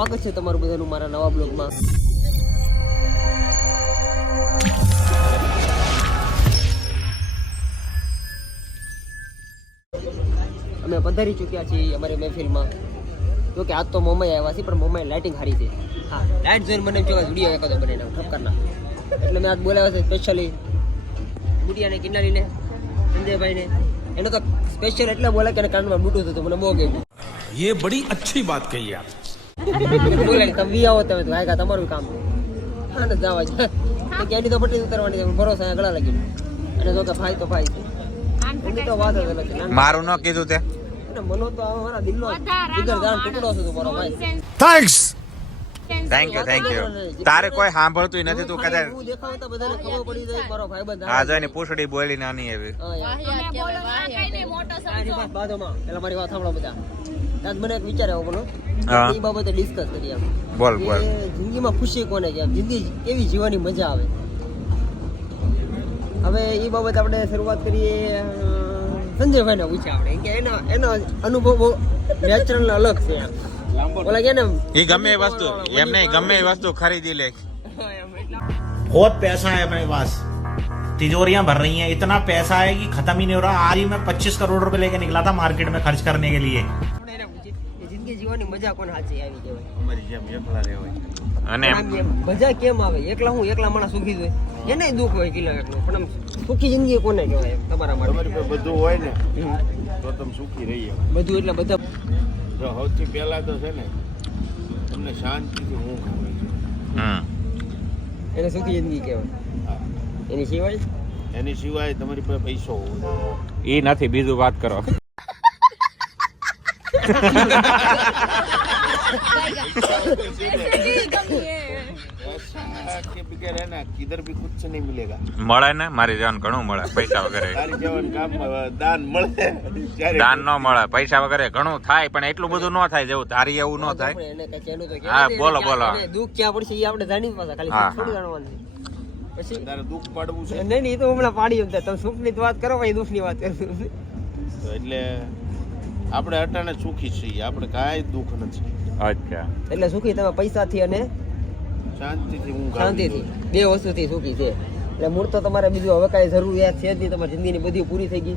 સ્વાગત છે તમારું બધાનું મારા નવા બ્લોગમાં. અમે પધારી ચૂક્યા છીએ અમારી મહેફિલમાં. તો કે આજ તો મોમાઈ આવ્યા છે, પણ મોમાઈ લાઇટિંગ હારી છે. હા લાઇટ જોઈને મને ચોક્કસ વીડિયો એકાદો બને ઠપકારના. એટલે મેં આજ બોલાવ્યા છે સ્પેશિયલી ગુડિયાને કિનારીને, સંજયભાઈને. એનો તો સ્પેશિયલ એટલે બોલે કે કાનમાં બ્લુટૂથ થતું મને બહુ ગયું ये बड़ी अच्छी बात कही आपने બોલે તમે વી આવો તમે તો તમારું કામ. હા ને જવા જ. તો કેડી તો પટ્ટી ઉતરવાની છે ભરોસો અહીંયા ગળા લાગી અને જો કે ભાઈ તો ભાઈ છે. તો વાત જ અલગ છે. મારું ન કીધું તે. મનો તો મારા દિલનો જીગર જાન ટુકડો છે તું મારો ભાઈ. Thanks thank you thank you તારે કોઈ સાંભળતું નથી તું કદાચ હું દેખાવ તો બધાને ખબર પડી જાય મારો ભાઈબંધ હા જોઈને પૂછડી બોલી નાની એવી. વાહ યાર. આની વાત બાજુમાં. એટલે મારી વાત સાંભળો બધા. આજ મને એક વિચાર આવ્યો બોલો હા. એ બાબતે ડિસ્કસ કરીએ આમ. બોલ કે બોલ જિંદગીમાં ખુશી કોને છે આમ જિંદગી કેવી જીવવાની મજા આવે હવે એ બાબત આપણે શરૂઆત કરીએ અ, સંજયભાઈને પૂછ્યા આપણે કે એના એનો અનુભવ બહુ નેચરલ અલગ છે એમ ઓલા કે ને એ ગમે એ વસ્તુ એમ નહીં ગમે એ વસ્તુ ખરીદી લે बहुत पैसा है मेरे पास तिजोरियां भर रही हैं इतना पैसा है कि खत्म ही नहीं हो रहा आज ही मैं पच्चीस करोड़ रुपए लेके निकला था मार्केट में खर्च करने के लिए જીવવાની મજા કોને સાચી આવી કહેવાય? મજા કેમ આવે? એકલા હું એકલા માણસ સુખી જ હોય એને દુઃખ હોય કિલો એકલું. પણ આમ સુખી જિંદગી કોને કહેવાય તમારા માટે. બધું હોય ને તો તમે સુખી રહીએ બધું એટલે બધા જો સૌથી પહેલા તો છે ને તમને શાંતિથી ઊંઘ આવે છે. એને સુખી જિંદગી કહેવાય. હા. એની સિવાય? એની સિવાય તમારી પાસે પૈસો હોવો જોઈએ. નથી બીજું વાત કરો. ઘણું થાય પણ એટલું બધું ન થાય જેવું. તારી એવું ન થાય. હા બોલો બોલો. દુઃખ ક્યાં પડશે એ આપણે જાણી પાસે પછી તારે દુઃખ પાડવું છે. નહીં નહીં તો હમણાં પાડી તમે સુખની વાત કરો પછી દુઃખની વાત કરો એટલે આપણે અટાણે સુખી છીએ આપણે કાંઈ દુઃખ નથી. અચ્છા. એટલે સુખી તમે પૈસાથી અને શાંતિથી હું શાંતિથી. બે વસ્તુથી સુખી છે. એટલે મૂળ તો તમારે બીજું હવે કાંઈ જરૂરિયાત છે જ નહીં તમારી જિંદગીની બધી પૂરી થઈ ગઈ.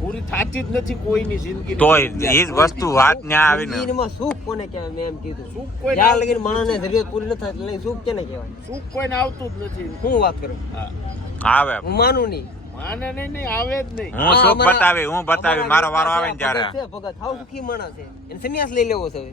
પૂરી થતી જ નથી કોઈની જિંદગી તોય એ જ વસ્તુ વાત ન્યા આવીને. જિંદગીમાં સુખ કોને કહેવાય મેં એમ કીધું. સુખ કોઈ જ્યાં લગીને માણસને જરૂરિયાત પૂરી ન થાય એટલે સુખ કેને કહેવાય? સુખ કોઈને આવતું જ નથી. હું વાત કરું? હા. આવે. હું માનું નહીં. માને નહીં નહીં આવે જ નહીં. હું સુખ બતાવી હું બતાવી મારો વારો આવે ને ત્યારે છે, ભગત હાવ સુખી માણસ છે. એને સંન્યાસ લઈ લેવો છે હવે.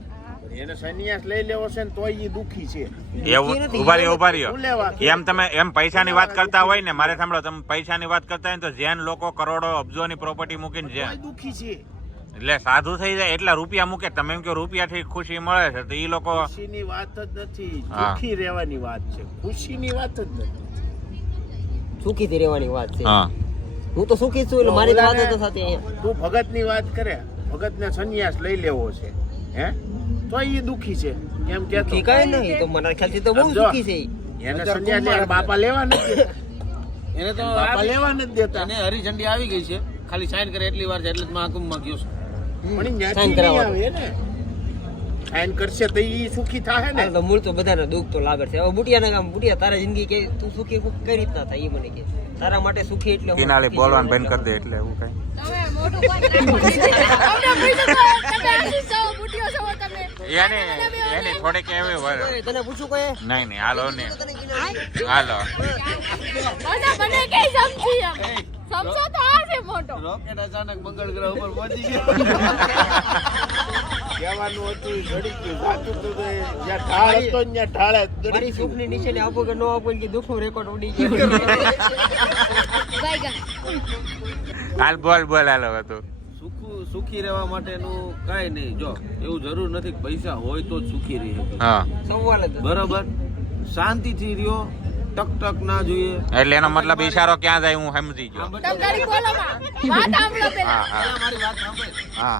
એને સંન્યાસ લઈ લેવો છે ને તોય ઈ દુખી છે. એવું ઊભા રહ્યો ઊભા રહ્યો. એમ તમે એમ પૈસાની વાત કરતા હોય ને મારે સાંભળો તમે પૈસાની વાત કરતા હોય તો જેન લોકો કરોડો અબજોની પ્રોપર્ટી મૂકીને જે જેન. દુખી છે. એટલે સાધુ થઈ જાય એટલા રૂપિયા મૂકે તમે એમ કે રૂપિયાથી ખુશી મળે છે તો એ લોકો ખુશીની વાત જ નથી. દુખી રહેવાની વાત છે. ખુશીની વાત જ નથી. સુખીથી રહેવાની વાત છે. હા. હું તો સુખી છું એટલે મારી વાત થતી તું ભગતની વાત કરે ભગતને સંન્યાસ લઈ લેવો છે હે? તો એ દુખી છે એમ કે તો કઈ નહીં તો મારા ખ્યાલથી તો બહુ. સુખી છે. એને સંન્યાસ લે બાપા લેવા નથી એને તો બાપા લેવા નથી દેતા. એને હરિઝંડી આવી ગઈ છે. ખાલી સાઈન કરે એટલી વાર છે એટલે જ મહાકુંભમાં ગયો છું. પણ સાઈન આવે ને સાઈન કરશે તો ઈ સુખી થાય ને? તો મૂળ તો બધાને દુઃખ તો લાગે છે. હવે બુટિયાના કામ બુટિયા તારા જિંદગી કે તું સુખી કઈ રીતના થાય એ મને કે. તારા માટે સુખી એટલે હું કિનાલી બોલવાનું બંધ કરી દે એટલે એવું કઈ. રોકેટ અચાનક મંગળ ગ્રહ ઉપર પહોંચી ગયો. કહેવાનું હતું ઈ જડી ગયું સાચું તો જ્યાં ઢાળ હતો ત્યાં ઢાળે મારી સુખની નિશાની આપો કે ન આપો કે દુઃખનો રેકોર્ડ ઉડી ગયો. હાલ બોલ બોલ હાલો હતું સુખું સુખી રહેવા માટેનું કાંઈ નહીં. જો એવું જરૂર નથી કે પૈસા હોય તો જ સુખી રહે. હા. સવાલ બરાબર? શાંતિથી રહ્યો ટક ટક ના જોઈએ. એટલે એનો મતલબ ઈશારો ક્યાં જાય હું સમજી ગયો. હા હા. મારી વાત સાંભળ. હા.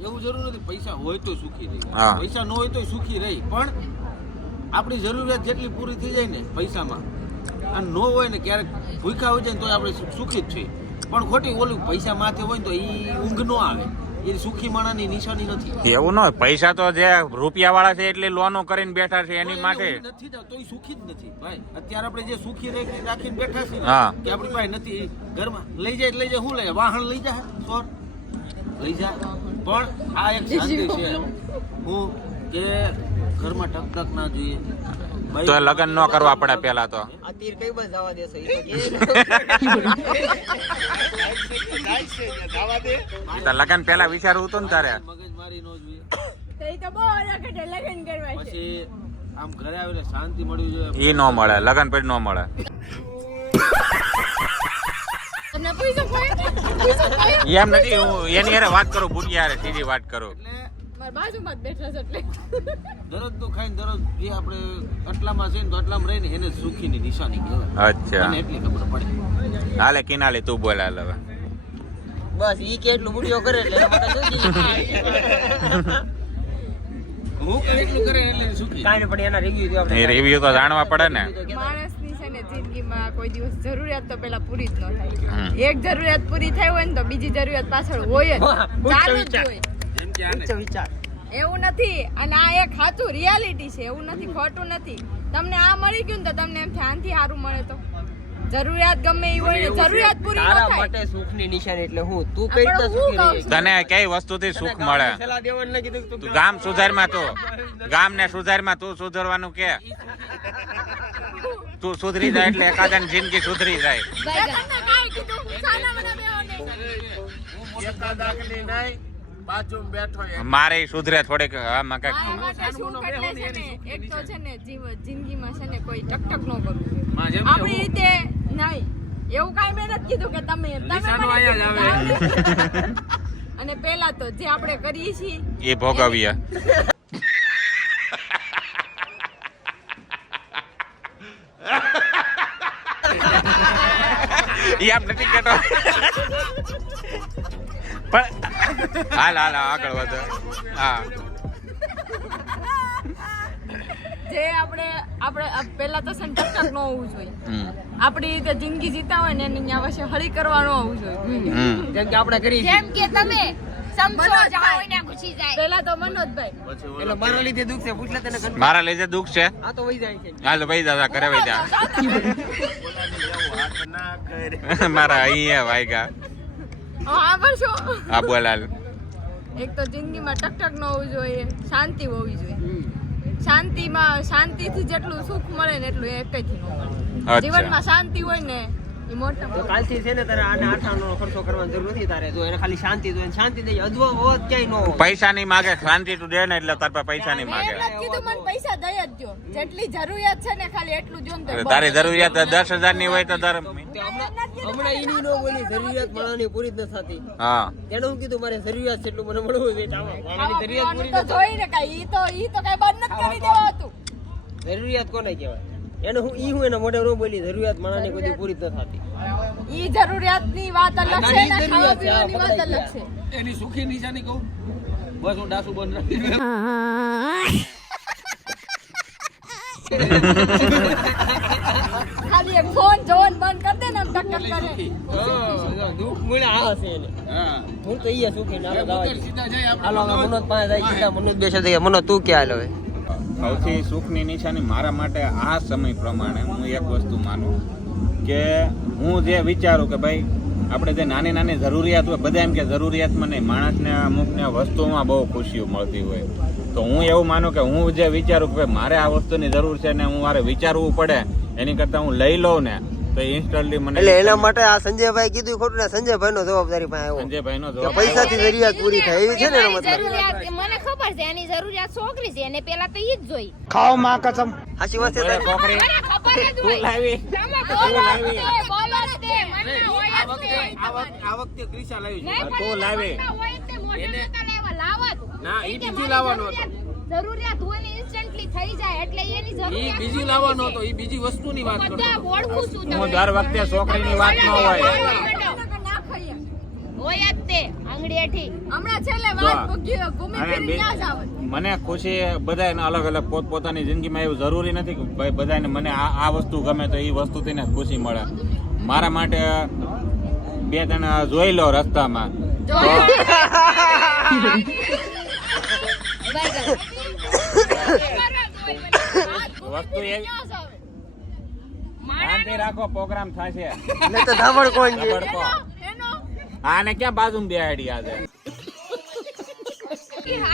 એવું જરૂર નથી. પૈસા હોય તો સુખી રહી. પૈસા ન હોય તો સુખી રહી. પણ આપણી જરૂરિયાત જેટલી પૂરી થઈ જાય ને પૈસામાં અને ન હોય ને ક્યારેક ભૂખ્યા હોય જાય તો આપણે સુખી જ છીએ. પણ ખોટી ઓલું પૈસા માથે હોય ને તો એ ઊંઘ ન આવે. એ સુખી માણાની નિશાની નથી. એવું ન હોય. પૈસા તો જે રૂપિયા વાળા છે એટલે લોનો કરીને બેઠા છે એની માટે. નથી તો તોય સુખી જ નથી. ભાઈ અત્યારે આપણે જે સુખી રહી- રાખીને બેઠા છીએ કે આપણી પાસે નથી. ઘરમાં લઈ જાય લઈ જાય. શું લઈ વાહન લઈ જાય. સોર. લઈ પણ આ એક શાંતિ છે. હું કે ઘરમાં ટકટક ના જોઈએ. તો લગન ન કરવા પડે પેલા તો. લગન તીર કઈ બાજુ જવા તો કે પેલા વિચારવું હતું ને તારે. મગજ મારી જોઈએ. તો બહુ અલગ કરવા પછી આમ ઘરે આવીને શાંતિ મળવી જોઈએ. એ ન મળે લગન પછી ન મળે. તમને પૈસો એમ નથી હું એની હારે વાત કરું બુટિયા હારે સીધી વાત કરું. એટલે મારા બાજુમાં જ બેઠા છે એટલે. દરરોજ તો ખાઈને દરરોજ જે આપણે આટલામાં છે ને તો આટલામાં રહીને એને સુખીની નિશાની કહેવાય. અચ્છા. એટલી ખબર પડે. હાલે કિનાલી તું બોલ હાલ હવે. બસ ઈ કે એટલું બુડિયો કરે એટલે? હું કરે કરે એટલે સુખી? કાંઈ નહીં, એના review જો આપણે રિવ્યુ તો જાણવા પડે ને. માણસની ને જિંદગીમાં કોઈ દિવસ જરૂરિયાત તો પેલા પૂરી જ ન થાય. એક જરૂરિયાત પૂરી થઈ હોય ને તો બીજી જરૂરિયાત પાછળ હોય જ. ચાલુ જ હોય. વિચાર. એવું નથી. અને આ એક સાચું રિયાલિટી છે. એવું નથી ખોટું નથી. તમને આ મળી ગયું ને તો તમને એમ ધ્યાનથી સારું મળે તો. જરૂરિયાત ગમે એ હોય જરૂરિયાત પૂરી ન થાય. માટે સુખની નિશાની એટલે હું તું કઈ રીતે સુખી રહી તને કઈ વસ્તુથી સુખ મળે? સલાહ દેવાનું નથી કીધું તું તું ગામ સુધારમાં તું. ગામ ને સુધારમાં તું સુધરવાનું કે. તું સુધરી જાય એટલે એકાદાની જિંદગી સુધરી જાય. મેં તમને કાંઈ કીધું સાના મને બેહો નહીં. એકાદાકની નહીં બાજુમાં બેઠો એક મારે સુધરે થોડીક આમાં કંઈક. એક તો છે ને જિંદગીમાં છે ને કોઈ ટકટક ન કરવું આપણી રીતે નહીં. એવું કાઈ મેં નથી કીધું કે તમે તમે અને પેલા તો જે આપણે કરીએ છીએ એ ભોગવીએ. આપ નથી કેતો. પણ હાલ હાલ આગળ વધો. હા. જે આપણે આપણે પહેલા તો છે નો હોવું જોઈએ. આપણી રીતે જિંદગી જીતા હોય ને એને અહીંયા વચ્ચે હળી કરવા ન હોવું જોઈએ. આપણે કરી. જેમ કે તમે સમજો જાઓ ને ઘૂસી જાય. પેલા તો મનોજભાઈ. એટલે મારા લીધે દુઃખ છે પૂછલે તને મારા લીધે દુઃખ છે? આ તો વહી જાય છે. હાલ ભાઈ દાદા કરે ભાઈ જા મારા અહીંયા વાયગા. હા પણ શું? હા બોલ હાલ એક તો જિંદગીમાં ટકટક ન હોવું જોઈએ શાંતિ હોવી જોઈએ. શાંતિમાં શાંતિથી જેટલું સુખ મળે ને એટલું એકથી ન મળે. જીવનમાં શાંતિ હોય ને કાલથી છે ને તારે આને આઠાનો ખર્ચો કરવાની જરૂર નથી તારે. જો એને ખાલી શાંતિ જોઈએ શાંતિ દે અજવા હોત ક્યાંય ન હોય પૈસાની માગે શાંતિ તું દે ને એટલે તાર પાસે મેં માગે. કીધું મને પૈસા દઈ જ દો જેટલી જરૂરિયાત છે ને ખાલી એટલું જો ને તો એટલે બસ. તારી જરૂરિયાત દસ હજારની હોય તો તાર હમણાં હમણાં ઈની નો બોલી જરૂરિયાત પૂરી જ ન થતી. હા. હું કીધું મારે જરૂરિયાત છે એટલું મને મળવું છે આમાં જરૂરિયાત પૂરી તો ન જોઈ ઈ તો ઈ તો કાંઈ બંધ નથી કરી દેવાતું. થાય. જરૂરિયાત કોને કહેવાય? એને હું ઈ હું એના મોઢે રો બોલી જરૂરિયાત માણસની કોઈ પૂરી તો ન થતી. ઈ જરૂરિયાતની વાત અલગ છે ને ખાવા જરૂરિયાત છે, પીવાની વાત પકડાઈ અલગ છે. એની સુખી નિશાની કહું? બસ હું ડાસુ બંધ રાખી ખાલી એક ફોન જોન બંધ કરી દે ને આમ ટક ટક કરે. હા, દુઃખ આ હશે એને. હું. તો ઈ સુખી ના ઉતર સીધા જાય આપણે હાલો મનોજ પાસે જાય સીધા મનોજ બેસે કે મનોજ તું ક્યાં હાલ હવે? સૌથી સુખની નિશાની મારા માટે આ સમય પ્રમાણે હું એક વસ્તુ માનું કે હું જે વિચારું કે ભાઈ, આપણે જે નાની નાની જરૂરિયાત હોય, બધા એમ કે જરૂરિયાતમાં નહીં, માણસને અમુકને વસ્તુઓમાં બહુ ખુશીઓ મળતી હોય. તો હું એવું માનું કે હું જે વિચારું કે ભાઈ, મારે આ વસ્તુની જરૂર છે ને હું મારે વિચારવું પડે, એની કરતાં હું લઈ લઉં ને તો ઇન્સ્ટન્ટલી મને એટલે એના માટે આ સંજયભાઈ કીધું ખોટું ને સંજયભાઈ નો જવાબદારી પાસે આવ્યો સંજયભાઈનો કે જવાબ પૈસાથી જરૂરિયાત પૂરી થાય એવી છે ને એનો મતલબ? જરૂરિયાત મને ખબર છે એની જરૂરિયાત છોકરી છે એને પેલા તો ઈ જ જોઈ. હાચી વાત છે તારી? છોકરી. તું લાવી. તું લાવી. બોલો તે, બોલો જ તે, મને હોય આ વખતે આ વખતે આ વખતે ક્રિશા લાવી છે. તો લાવે. એ હોય જ તે, મોઢે નતા લેવા, લાવો જ. ના, ઈ બીજી લાવવાનો હતો. જરૂરિયાત- હોય ને instantly થઈ જાય એટલે એની ઈ જરૂરિયાત બીજી મને લાવવાનો તો એ ઈ બીજી વસ્તુની વાત કરતો બધા ઓળખું છું હું દર વખતે છોકરીની વાત ન હોય. હોય જ તે આંગળી હમણાં છેલ્લે વાત ભૂગી- ઘૂમી અને ફીરી બી- ત્યાં જ આવત. મને ખુશી બધાને અલગ અલગ પોતપોતાની જિંદગીમાં એવું જરૂરી નથી કે ભાઈ બધાને મને આ આ વસ્તુ ગમે તો એ વસ્તુથી ને ખુશી મળે. મારા માટે બે ત્રણ જોઈ લો રસ્તામાં. વસ્તુ એવી રાખો પ્રોગ્રામ થશે. ને તો ધાબળ કોણ છે? આને ક્યાં બાજુ બેહાડી આજે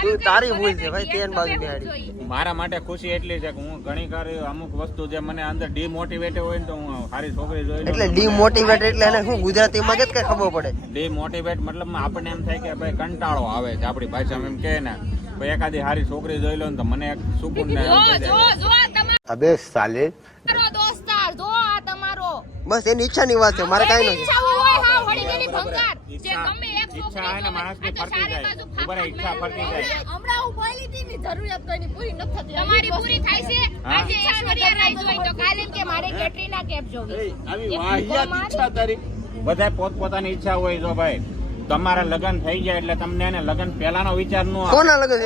તું તારી ભૂલ છે ભાઈ તેન બાજુ બેહાડી મારા માટે ખુશી એટલી છે કે હું ઘણી વાર અમુક વસ્તુ જે મને અંદર ડીમોટિવેટ હોય ને તો હું સારી છોકરી જોઈ એટલે ડીમોટિવેટ એટલે એને હું ગુજરાતીમાં જ કઈ ખબર પડે? ડીમોટિવેટ મતલબ આપણને એમ થાય કે ભાઈ કંટાળો આવે છે આપણી ભાષામાં એમ કહે ને. એકાદી સારી છોકરી જોઈ લો ને તો મને એક સુકૂન ને જો જો જો આ તમારો દોસ્તાર જો આ તમારો. બસ એની ઈચ્છાની વાત છે મારે કાંઈ નથી. ઈચ્છા હોય હા વળી ગયેલી ભંગાર. જે ઈચ્છા- ગમે એક ઈચ્છા હોય ને ફરતી જાય. ઈચ્છા ફરતી જાય. હમણાં હું હતી ની જરૂરિયાત કોઈની પૂરી નથી થતી. તમારી પૂરી થાય છે? આજે ઐશ્વર્યા રાય જોઈ તો કાલે કે મારે કેટરીના કેફ જોવી આવી એ વાહિયાત ઈચ્છા તારી. બધા પોતપોતાની ઈચ્છા હોય જો ભાઈ. તમારા લગ્ન થઈ જાય એટલે તમને એને લગ્ન પહેલાનો વિચાર નો કોના લગ્ન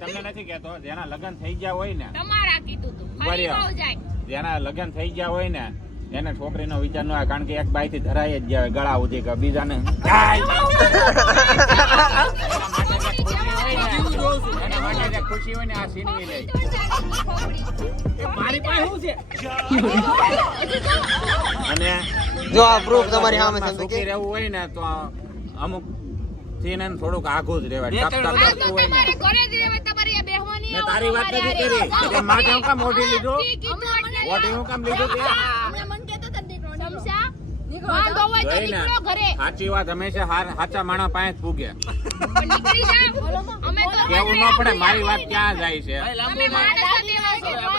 તમને નથી કેતો જેના લગ્ન થઈ ગયા હોય ને તમારા કીધું તું. જેના લગ્ન થઈ ગયા હોય ને એને છોકરીનો વિચાર ન આવે. કારણ કે એક બાઈ થી ધરાય જ જાય ગળા સુધી કે બીજાને. ખુશી હોય ને આ લે મારી પાસે શું છે? અને જો આ પ્રૂફ તમારી સામે છે સુખી રહેવું હોય ને તો અમુક સીન ને થોડુંક આઘું જ રહેવાય. ટપ ટપ હોય ને તારી વાત નથી કરી. માથે હું કામ મોઢી લીધું? મોઢી હું કામ લીધું તે હમણાં મને કહેતો હતો ને દીકરો સમજ્યા? વાંધો હોય તો નીકળો ઘરે. સાચી વાત હંમેશા સાચા માણસ પાસે નીકળી. અમે તો કેવું ન પડે મારી વાત ક્યાં જાય છે? અમે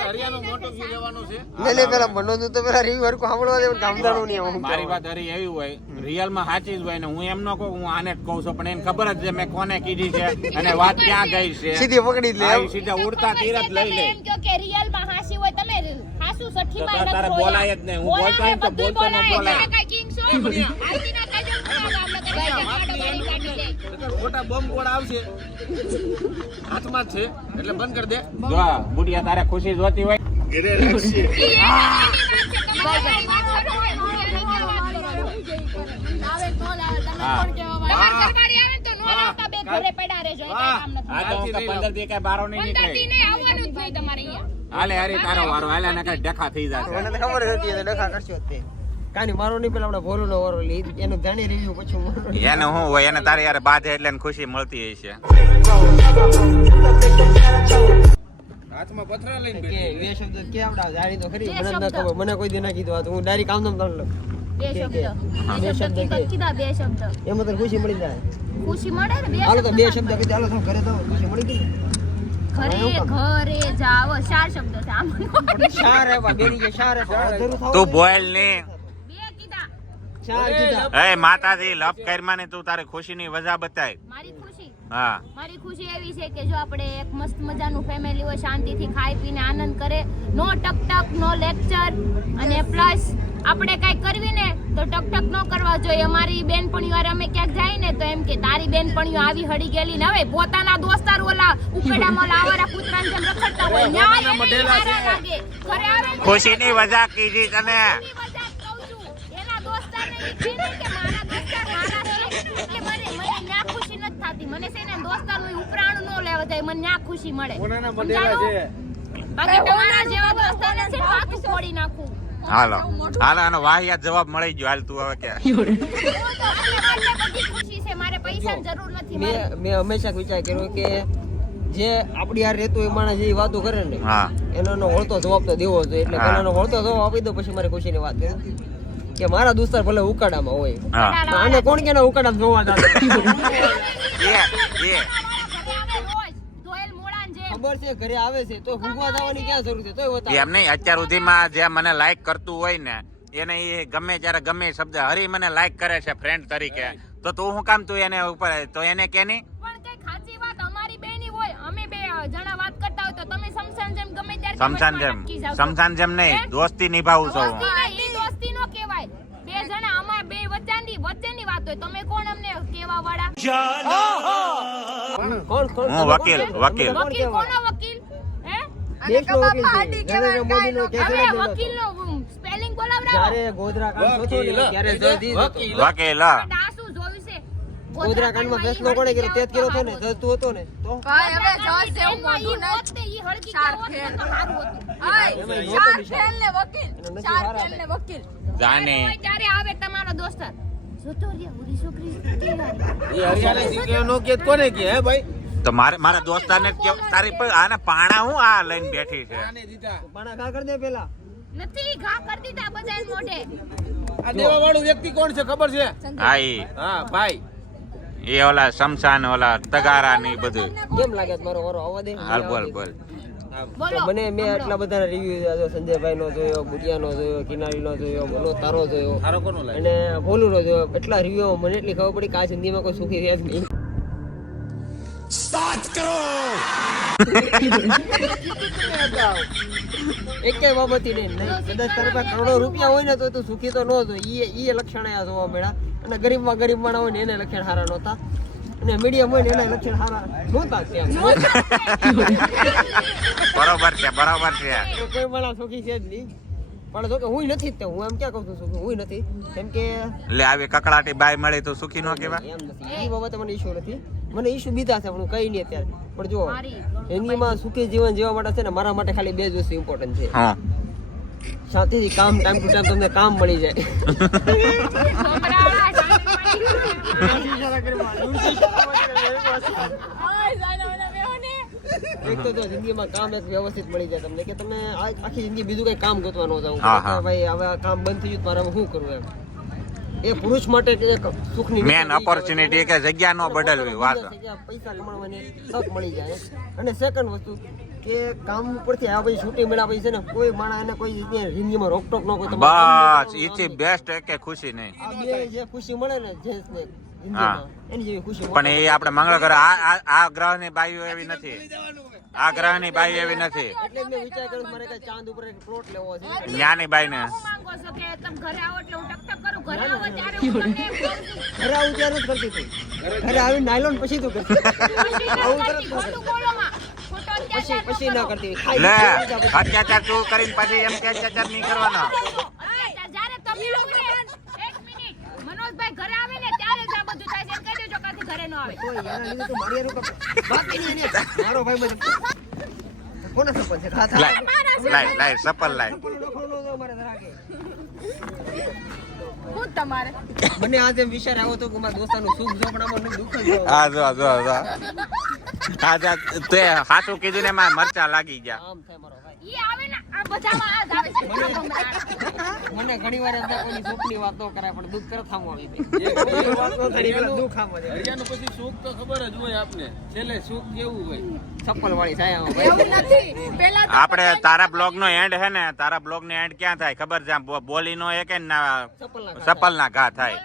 હરિયાનું મોટું વ્યૂ લેવાનું છે. નહીં નહીં પેલા બનો તો પેલા રિવ્યુ હરકો સાંભળવા દે ગામદાનું નહીં આવું. મારી વાત હરી એવી હોય રિયલમાં સાચી જ હોય ને હું એમ ન કહું હું આને જ કહું છું પણ એને ખબર જ છે મેં કોને કીધી છે અને વાત ક્યાં ગઈ છે. સીધી પકડી લે સીધા ઉડતા તીર જ લઈ લે. તમે એમ કે રિયલમાં હાસી હાસુ સઠ્ઠીમાં તો તારે બોલાય જ નહીં. હું બોલતો ને તો બોલતો ન બોલાય. તમે કિંગ king છો? આજથી ના કાજો આપણે કરી ખોટા બોમ્બ ગોળ આવશે. હાથમાં જ છે. એટલે બંધ કરી દે. જો બુટિયા તારે ખુશી જોતી હોય. ઘરે રાખશે? આવે આવે. તમે કોણ કહેવા વાળા? તમારી ઘરવાળી આવે ને તો નો આવતા બે ઘરે પડ્યા રહેજો, એ કામ નથી. આ તો હું પંદર દી કઈ બારો નહીં પંદર નીકળે. દી નહીં આવવાનું જ નહીં તમારે અહીંયા. હાલે હારી તારો વારો. હાલે ને કઈ ડખા થઈ જશે. મને ખબર હતી એટલે ડખા કરશો તે. કાંઈ મારો નહીં પેલા આપણે ભોલું વારો એનું જાણી રિવ્યુ પછી મારો એને હું હોય એને તારે યાર બાધે એટલે ખુશી મળતી હશે. હાથમાં પથરા લઈને કે બેઠી શબ્દ કે આવડા જાણી તો ખરી. મને ન ખબર. મને કોઈ દી ના કીધું હતું હું ડાયરી આમ નામ તમને બે શબ્દ. બે બે શબ્દ શબ્દ કે. કીધા બે શબ્દ. એમાં તો ખુશી મળી જાય. ખુશી મળે ને બે હાલો તો બે શબ્દ શબ્દ કીધા હાલો ઘરે તો ખુશી મળી ગઈ. ઘરે ઘરે જાવ ચાર શબ્દ છે આમ. ને હે બેની તું ને. બોલ ને. માતાજી લપ કરમાં ને તું તારી ખુશીની વજા બતાય. મારી ખુશી હા. મારી ખુશી એવી છે કે જો આપણે એક મસ્ત મજાનું ફેમિલી હોય શાંતિથી ખાઈ પીને આનંદ કરે નો ટક ટક નો લેક્ચર અને પ્લસ આપણે કઈ કરવી ને તો ટક ટક ન કરવા જોઈએ. અમારી બેનપણીઓ અમે ક્યાંક જાય ને તો એમ કે તારી બેનપણીઓ આવી હળી ગયેલી ને હવે પોતાના દોસ્તાર ઓલા ઉકેડામાં ઓલા આવારા કૂતરાની જેમ રખડતા હોય ન્યા એને સારા ઘરે આવે ખુશીની વજહ કીધી તને એની છું. દોસ્તારને ઈ કહે કે નથી મને છે ને દોસ્તારનું ઉપરાણું ન લેવા જાય. મને ન્યા ખુશી મળે. કોનાના મંડેલા છે બાકી તમારા જેવા દોસ્તારને છે ને છોડી નાખું. હાલો હાલો આનો વાહિયાત જવાબ મળી ગયો હાલ તું હવે કે આટલે આટલે બધી ખુશી છે. મારે પૈસાની જરૂર નથી. મેં મેં હંમેશા વિચાર કર્યો કે જે આપડી આ રહેતો એ માણસ જે વાતો કરે ને એનો વળતો જવાબ તો દેવો જોઈએ એટલે હા. પેલા એનો વળતો જવાબ આપી દો પછી મારે ખુશીની વાત કરી કે મારા દોસ્તાર ભલે ઉકાડામાં હોય. આને કોણ કે ઉકાડા જોવા જતો એ એ. રોજ ધોયેલ મોળાને જેમ. ખબર છે ઘરે આવે છે તો ભૂખવા જવાની ક્યાં જરૂર છે? તોય બતાવે. એમ નહીં અત્યાર સુધીમાં જે મને લાઈક કરતું હોય ને એને એ ગમે ત્યારે ગમે શબ્દ હરી મને લાઈક કરે છે ફ્રેન્ડ તરીકે. તો તું શું કામ તું એને ઉપર તો એને કે નહીં? પણ કઈ ખાચી વાત અમારી બેની હોય અમે બે જણા વાત કરતા હોય તો તમે સમસાન જેમ ગમે સમસાન જેમ. અટકી જાવ. છો. સમસાન જેમ હે? નહીં દોસ્તી નિભાવું છું હું. દોસ્તી નહીં, ઈ દોસ્તી નો કહેવાય બે જણા અમાર બે વચ્ચેની વચ્ચેની તમે કોણ અમને કેવા વાળા કોણ કોણ? હું વકીલ વકીલ. વકીલ કોનો વકીલ? હે? દેશનો વકીલ છે. નરેન્દ્ર મોદીનો હવે વકીલ નો સ્પેલિંગ બોલાવરા જ્યારે ગોધરા કાંડ થતું ને ત્યારે જજ ઈ વકીલ. વકીલ. પણ જોયું છે. ગોધરા કાંડમાં ફેસલો કોણે કર્યો? તે કર્યો હતો ને? જજ હતો ને? તો? ભાઈ હવે જજ એવું મોઢું હોત ઈ હોત ને તો ફેલ. હતું. હાય, બિચારો. ફેલ ને વકીલ. હારા ફેલ ને વકીલ. જાને ત્યારે આવે તમારો દોસ્તાર. જોતો રહ્યા ઓલી છોકરી કેવી વાળી. એ હરિયાણા કે કોને કે હે ભાઈ? તો મારે જ કેવું તારી પર આને પાણા હું આ લઈને બેઠી છે? પાણા ઘા કરી દે પેલા. નથી ઘા કરી દીધા બધા મોઢે. આ દેવા વાળું વ્યક્તિ કોણ છે ખબર છે? હા હા ભાઈ. એ ઓલા શમશાન ઓલા તગારા ની બધું કેમ લાગે મારો હાલ બોલ બોલો. તો મને મેં આટલા બધા રિવ્યુ સંજયભાઈ નો જોયો ગુડિયા નો જોયો કિનારી નો જોયો મનો તારો જોયો. સારો કોનો લાગે અને ભોલું નો જોયો એટલા રિવ્યુ મને એટલી ખબર પડી કે આ જિંદગીમાં કોઈ સુખી રહ્યા જ નહીં. એકેય બાબતથી નહીં નહીં. કદાચ તારી પાસે કરોડો રૂપિયા હોય ને તો તું સુખી તો ન હોય. એ એ લક્ષણ આ જોવા મળ્યા. અને ગરીબમાં ગરીબ માણા હોય ને એને લક્ષણ સારા નહોતા. અને મીડિયમ હોય ને એના લક્ષણ સારા. નહોતા બરોબર છે બરોબર છે. કોઈ મારા સુખી છે જ નહીં. પણ જો કે હું નથી જ તે હું એમ ક્યાં કહું છું સુખી હું નથી. કેમ કે એટલે આવી કકડાટી બાય મળે તો સુખી ન કહેવાય? એમ નથી. એ બાબતે મને ઈશ્યુ નથી. મને ઈશ્યુ બીજા છે પણ હું કઈ નહીં અત્યારે. પણ જો જિંદગીમાં સુખી જીવન જીવવા માટે છે ને મારા માટે ખાલી બે જ વસ્તુ ઇમ્પોર્ટન્ટ છે. હા. શાંતિથી કામ ટાઈમ ટુ ટાઈમ તમને કામ મળી જાય. એક તો જિંદગીમાં કામ એક વ્યવસ્થિત મળી જાય તમને કે તમે આખી જિંદગી બીજું કઈ કામ ગોતવા ન જાવ. ભાઈ હવે કામ બંધ થઈ ગયું શું કરવું એ પુરુષ માટે એક સુખની મેન ઓપોર્ચ્યુનિટી એક જગ્યા નો પૈસા કમાવાની મળી જાય અને સેકન્ડ વસ્તુ કે કામ ઉપરથી આ ભાઈ છૂટી મળ્યા પછી છે ને કોઈ માણસ એને કોઈ જિંદગીમાં રોકટોક ન કોઈ બસ ઈથી બેસ્ટ કે ખુશી નહીં. આ બે જે ખુશી મળે ને જેન્ટ્સ ને જિંદગીમાં એની જેવી ખુશી પણ એ આપણે મંગળ ગ્રહ આ આ- આ ગ્રહની બાઈઓ એવી નથી. આ ગ્રહની બાઈ એવી નથી. એટલે મેં વિચાર કર્યો મારે કઈ ચાંદ ઉપર એક પ્લોટ લેવો છે. ન્યાની બાઈ ને માંગો છો કે તમે ઘરે આવો એટલે હું ટક ટક કરું. ઘરે આવો ત્યારે હું તમને એમ કહું છું. ઘરે આવું ત્યારે જ કરતી હતી. ઘરે આવી નાયલોન પછી તું કરતી આવું તરત બોલો માં. પછી ન પછી ના કરો. કરતી. લે અત્યાચાર તું કરીને પછી એમ કે અત્યાચાર નહીં કરવાનો. જ્યારે તમે આવો ને, એક મિનિટ. મનોજભાઈ ઘરે આવે ને ત્યારે જ આ બધું થાય છે. કહી દેજો કાથી ઘરે ન આવે. કોઈ એના લીધે તો મારી રૂપ બાકી નહીં એને. મારો ભાઈ મને કોને સપન છે? ખાતા. લાઈ લાઈ સપન લાઈ. હું તમારે? મને આજે વિચાર આવ્યો તો કે મારા દોસ્તાનું સુખ જો પણ આમાં દુઃખ જ જો. આ જો જો જો. આ જા તે સાચું કીધું ને એમાં મરચા લાગી ગયા. આમ થાય મારો ભાઈ. ઈ આવે ને આ બધામાં આ જ આવે છે. મને ઘણીવાર એમ કોઈની સુખની વાત કરાય પણ દુઃખ તરત થામો આવી કોઈની વાત ન પેલા દુઃખ સામું જાય હરિયાનું પછી સુખ તો ખબર જ હોય આપને. છેલ્લે સુખ કેવું હોય? ચપ્પલ વાળી થાય ભાઈ. નથી. પેલા આપણે તારા બ્લોગ નો એન્ડ હે ને તારા બ્લોગ નો એન્ડ ક્યાં થાય ખબર છે? બોલી નો એક ના સપલ ના ઘા થાય.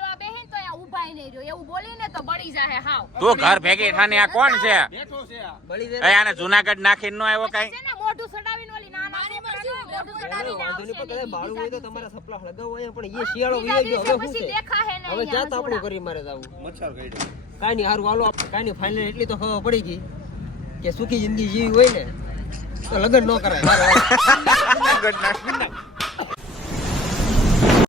ઊભાય નહીં રહ્યો. એવું બોલીને તો બળી જાહે હાવ. તો ઘર ભેગી થાની આ કોણ છે? બેઠો છે આ. બળી જાય આને જુનાગઢ નાખીને નો આવ્યો કાઈ? છે ને મોઢું સડાવીને ઓલી નાના છોકરાનું મોઢું સડાવીને આવશે પણ કદાચ બાળું હોય તો તમારા સપલા લગાવવા હોય પણ એ શિયાળો વીય ગયો હવે શું છે? ને હવે જાત આપણું કરી મારે જાવું મચ્છર ગઈડે કાઈ નહીં હારું હાલો કાઈ નહીં ફાઇનલ એટલી તો ખબર પડી ગઈ કે સુખી જિંદગી જીવી હોય ને તો લગ્ન ન કરાય. લગ્ન નાઇટ